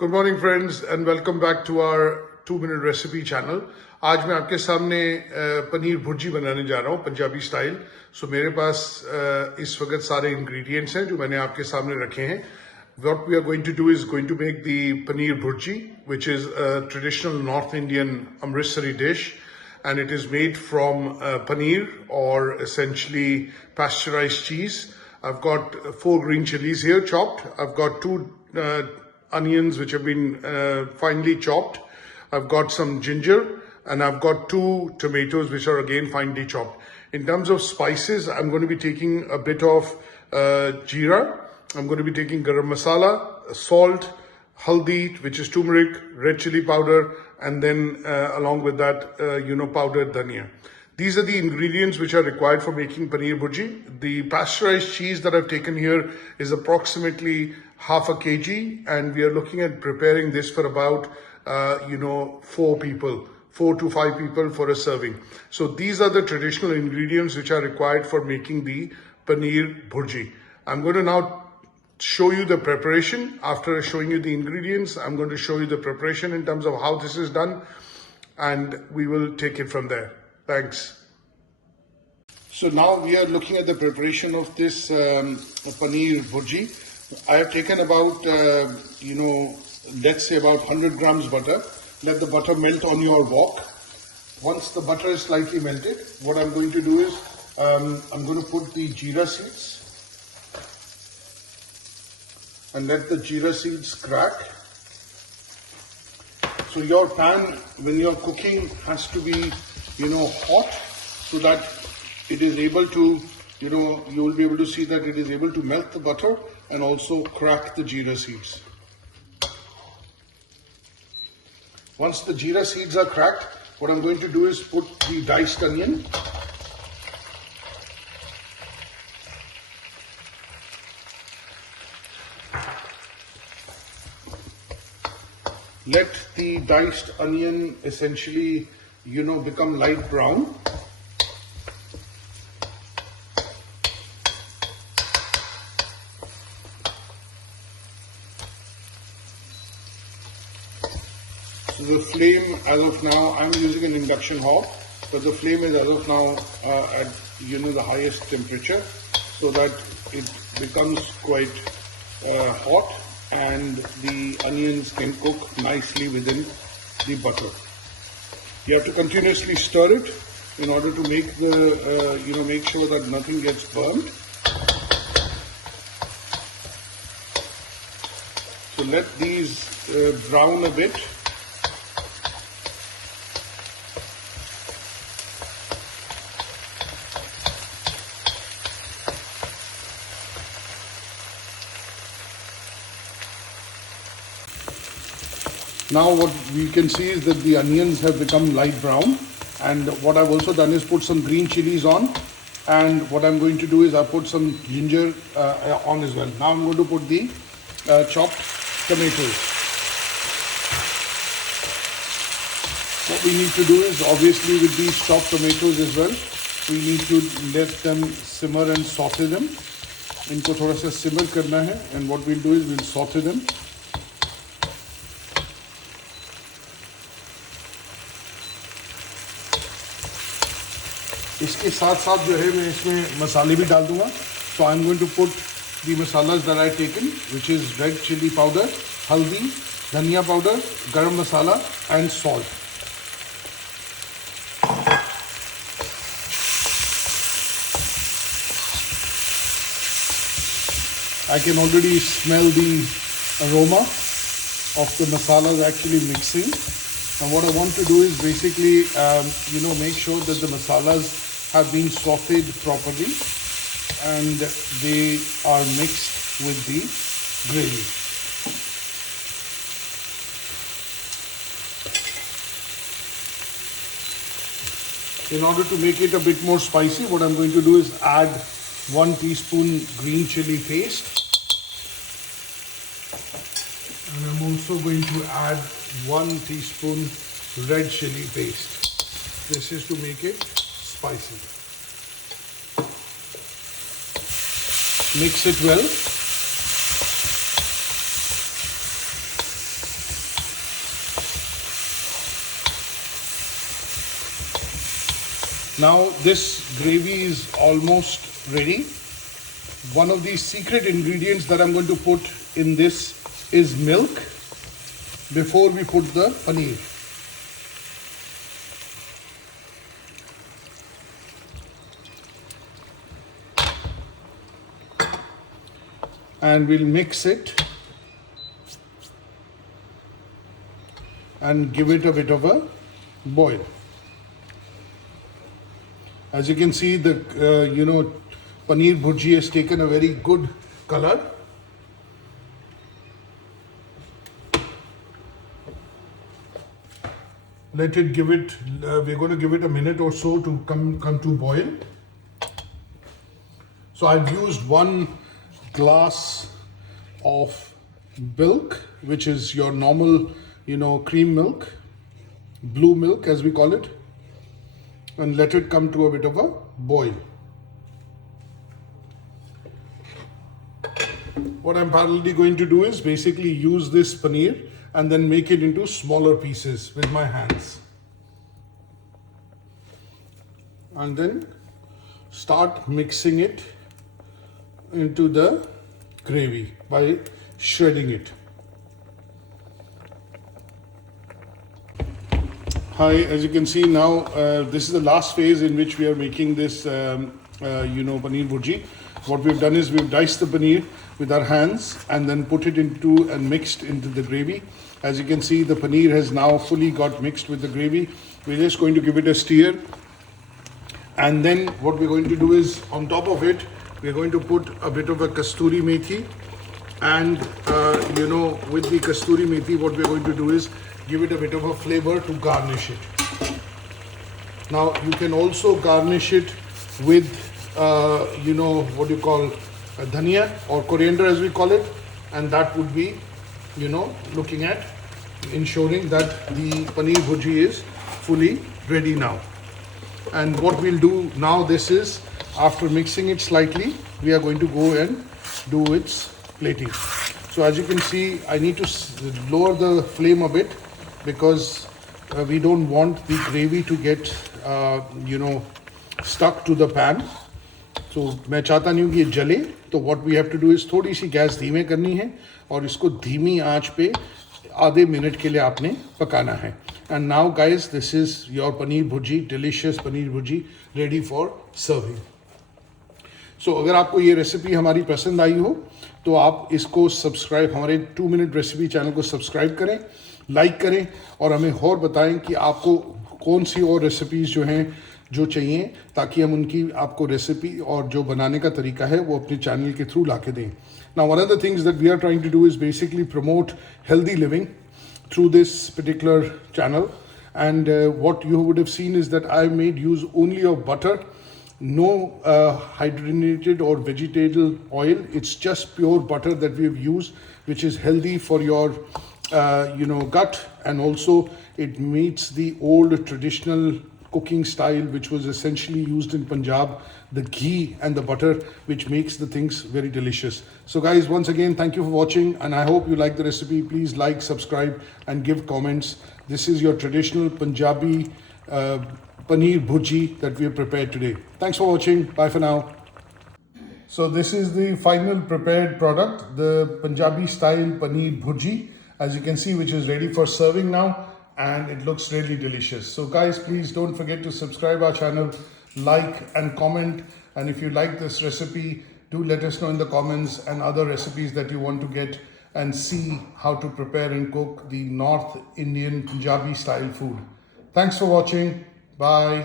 Good morning friends and welcome back to our 2 minute recipe channel. आज मैं आपके सामने पनीर भुर्जी बनाने जा रहा हूँ पंजाबी स्टाइल। सो मेरे पास इस वक्त सारे इंग्रेडिएंट्स हैं जो मैंने आपके सामने रखे हैं। What we are going to do is going to make the Paneer Bhurji, which is a traditional North Indian Amritsari dish, and it is made from paneer or essentially pasteurized cheese. I've got 4 green chillies here chopped. I've got 2 onions which have been finely chopped. I've got some ginger and I've got 2 tomatoes which are again finely chopped. In terms of spices, I'm going to be taking a bit of jeera. I'm going to be taking garam masala, salt, haldi, which is tumeric, red chilli powder, and then along with that, powdered dhania. These are the ingredients which are required for making Paneer Bhurji. The pasteurized cheese that I've taken here is approximately half a kg, and we are looking at preparing this for about, 4 people. 4 to 5 people for a serving. So these are the traditional ingredients which are required for making the Paneer Bhurji. I'm going to now show you the preparation. After showing you the ingredients, I'm going to show you the preparation in terms of how this is done, and we will take it from there. Thanks. So now we are looking at the preparation of this Paneer Bhurji. I have taken about, let's say about 100 grams butter. Let the butter melt on your wok. Once the butter is slightly melted, what I'm going to do is, I'm going to put the jeera seeds and let the jeera seeds crack. So your pan, when you're cooking, has to be, hot, so that it is able to, you will be able to see that it is able to melt the butter and also crack the jeera seeds. Once the jeera seeds are cracked, what I'm going to do is put the diced onion. Let the diced onion essentially, become light brown. So the flame as of now, I'm using an induction hob, but the flame is as of now at, the highest temperature, so that it becomes quite hot and the onions can cook nicely within the butter. You have to continuously stir it in order to make the, make sure that nothing gets burned. So let these brown a bit. Now what we can see is that the onions have become light brown, and what I've also done is put some green chilies on, and what I'm going to do is I put some ginger on as well. Now I'm going to put the chopped tomatoes. What we need to do is, obviously with these chopped tomatoes as well, we need to let them simmer and saute them. इनको थोड़ा सा simmer करना है, and what we'll do is we'll saute them. इसके साथ साथ जो है मैं इसमें मसाले भी डाल दूंगा. So I'm going to put the masalas that I've taken, which is red chilli powder, haldi, dhania powder, garam masala, and salt. I can already smell the aroma of the masalas actually mixing. And what I want to do is basically, make sure that the masalas have been sauteed properly and they are mixed with the gravy. In order to make it a bit more spicy, what I'm going to do is add 1 teaspoon green chili paste. And I'm also going to add 1 teaspoon red chili paste. This is to make it spicy. Mix it well. Now this gravy is almost ready. One of the secret ingredients that I'm going to put in this is milk before we put the paneer. And we'll mix it and give it a bit of a boil. As you can see, the Paneer Bhurji has taken a very good color. Let it give it, we're going to give it a minute or so to come to boil. So I've used 1 glass of milk, which is your normal, cream milk, blue milk as we call it, and let it come to a bit of a boil. What I'm parallelly going to do is basically use this paneer and then make it into smaller pieces with my hands. And then start mixing it into the gravy by shredding it. Hi, as you can see now, this is the last phase in which we are making this, Paneer Bhurji. What we've done is we've diced the paneer with our hands and then put it into and mixed into the gravy. As you can see, the paneer has now fully got mixed with the gravy. We're just going to give it a stir. And then what we're going to do is on top of it, we're going to put a bit of a kasuri methi. And, with the kasuri methi, what we're going to do is give it a bit of a flavor to garnish it. Now, you can also garnish it with, what you call dhania or coriander as we call it. And that would be, looking at ensuring that the Paneer Bhurji is fully ready now. And what we'll do now, this is after mixing it slightly, we are going to go and do its plating. So as you can see, I need to lower the flame a bit because we don't want the gravy to get stuck to the pan. So मैं चाहता नहीं हूँ कि ये जले. तो what we have to do is थोड़ी सी gas धीमे करनी है और इसको धीमी आंच पे आधे मिनट के लिए आपने पकाना है. And now guys, this is your Paneer Bhurji, delicious Paneer Bhurji ready for serving. So अगर आपको ये रेसिपी हमारी पसंद आई हो तो आप इसको सब्सक्राइब, हमारे 2 मिनट रेसिपी चैनल को सब्सक्राइब करें, लाइक करें और हमें और बताएं कि आपको कौन सी और रेसिपीज़ जो हैं जो चाहिए, ताकि हम उनकी आपको रेसिपी और जो बनाने का तरीका है वो अपने चैनल के थ्रू ला के दें. Now one of the things that we are trying to do is basically promote healthy living through this particular channel. And what you would have seen is that I made use only of butter, no hydrogenated or vegetable oil. It's just pure butter that we've used, which is healthy for your gut, and also it meets the old traditional cooking style which was essentially used in Punjab, the ghee and the butter, which makes the things very delicious. So guys, once again, thank you for watching and I hope you like the recipe. Please like, subscribe and give comments. This is your traditional Punjabi Paneer Bhurji that we have prepared today. Thanks for watching. Bye for now. So this is the final prepared product, the Punjabi style Paneer Bhurji, as you can see, which is ready for serving now. And it looks really delicious. So guys, please don't forget to subscribe our channel, like and comment. And if you like this recipe, do let us know in the comments and other recipes that you want to get and see how to prepare and cook the North Indian Punjabi style food. Thanks for watching. Bye.